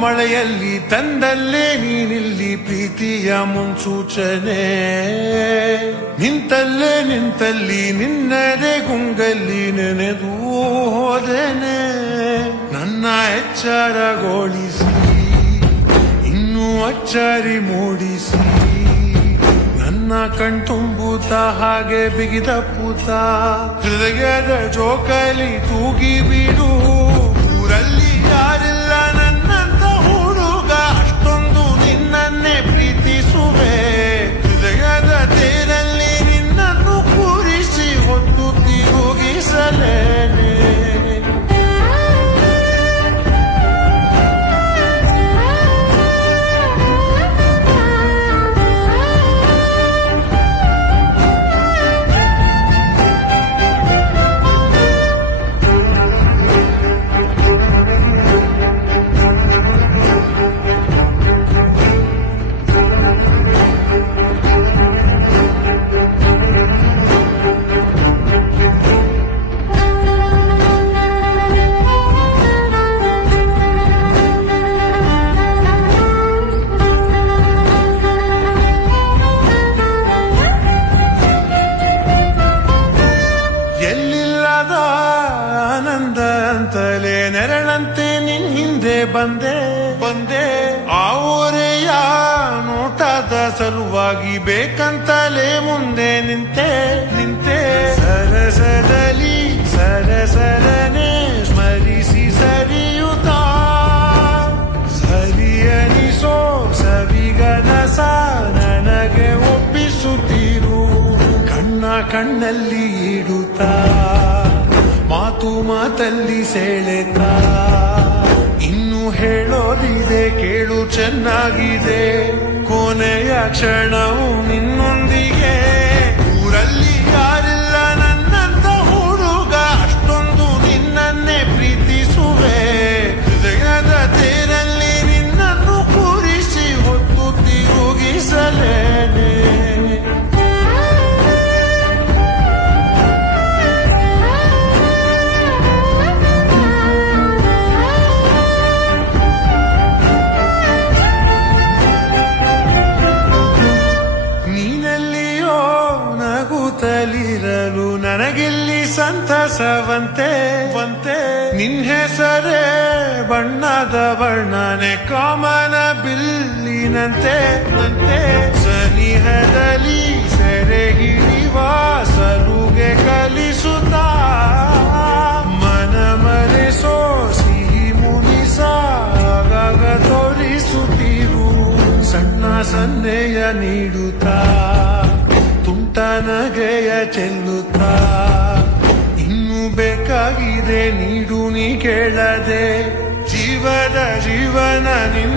ಮಳೆಯಲ್ಲಿ ತಂದಲ್ಲೇ ನೀನಿಲ್ಲಿ ಪ್ರೀತಿಯ ಮುನ್ಸೂಚನೆ ನಿಂತಲ್ಲೇ ನಿಂತಲ್ಲಿ ನಿನ್ನದೇ ಗುಂಗಲ್ಲಿ ನೆನೆದು ಹೋದೆನೆ ನನ್ನ ಎಚ್ಚರಗೊಳಿಸಿ ಇನ್ನೂ ಅಚ್ಚರಿ ಮೂಡಿಸಿ ನನ್ನ ಕಣ್ತುಂಬುತ್ತ ಹಾಗೆ ಬಿಗಿದ ಪೂತ ಹೃದಯದ ಜೋಕಲಿ ತೂಗಿ ಬಿಡು ಊರಲ್ಲಿ ಯಾರಿಲ್ಲ ನನ್ನಂತ ಹುಡುಗ ಅಷ್ಟೊಂದು ನಿನ್ನನ್ನೇ ಪ್ರೀತಿಸುವೆ ಹೃದಯದ ತೇರಲ್ಲಿ ನಿನ್ನನ್ನು ಕೂರಿಸಿ ಹೊತ್ತು ತಿರುಗಿಸಲೇನೆ ನೆರಳಂತೆ ನಿನ್ ಹಿಂದೆ ಬಂದೆ ಆ ಓರೆಯ ನೋಟದ ಸಲುವಾಗಿ ಬೇಕಂತಲೇ ಮುಂದೆ ನಿಂತೆ ಸರಸದಲ್ಲಿ ಸರಸರನೆ ಸ್ಮರಿಸಿ ಸರಿಯುತ್ತ ಸರಿಯನಿಸೋ ಸವಿಗನಸ ನನಗೆ ಒಪ್ಪಿಸುತ್ತೀರು ಕಣ್ಣಲ್ಲಿ ಇಡುತ್ತಾ ಮಾತಲ್ಲಿ ಸೆಳೆತ ಇನ್ನು ಹೇಳೋದಿದೆ ಕೇಳು ಚೆನ್ನಾಗಿದೆ ಕೊನೆಯ ಕ್ಷಣವು ನಿನ್ನೊಂದಿಗೆ ಊರಲ್ಲಿ ಯಾರಿಲ್ಲ ನನ್ನಂತ ಹುಡುಗ ಅಷ್ಟೊಂದು ನಿನ್ನನ್ನೇ ಪ್ರೀತಿಸುವೆ ಹೃದಯದ ತೇರಲ್ಲಿ ನಿನ್ನನ್ನು ಕೂರಿಸಿ ಹೊತ್ತು ತಿರುಗಿಸಲೇನೆ ನಗುತ್ತಲಿರಲು ನನಗಿಲ್ಲಿ ಸಂತಸವಂತೆ ನಿನ್ ಹೆಸರೇ ಬಣ್ಣದ ವರ್ಣನೆ ಕಾಮನ ಬಿಲ್ಲಿನಂತೆ ಸನಿಹದಲ್ಲಿ ಸೆರೆ ಹಿಡಿವ ಸಲುಗೆ ಕಲಿಸುತ್ತಾ ಮನ ಮರೆಸೋ ಸಿಹಿ ಮುನಿಸಾಗ ತೋರಿಸುತ್ತೀರು ಸಣ್ಣ ಸನ್ನೆಯ ನೀಡುತ್ತಾ ತುಂಟನಗೆಯ ಚೆಲ್ಲುತ್ತಾ ಇನ್ನೂ ಬೇಕಾಗಿದೆ ನೀಡು ನೀ ಕೇಳದೆ ಜೀವನ ನಿನ್ನ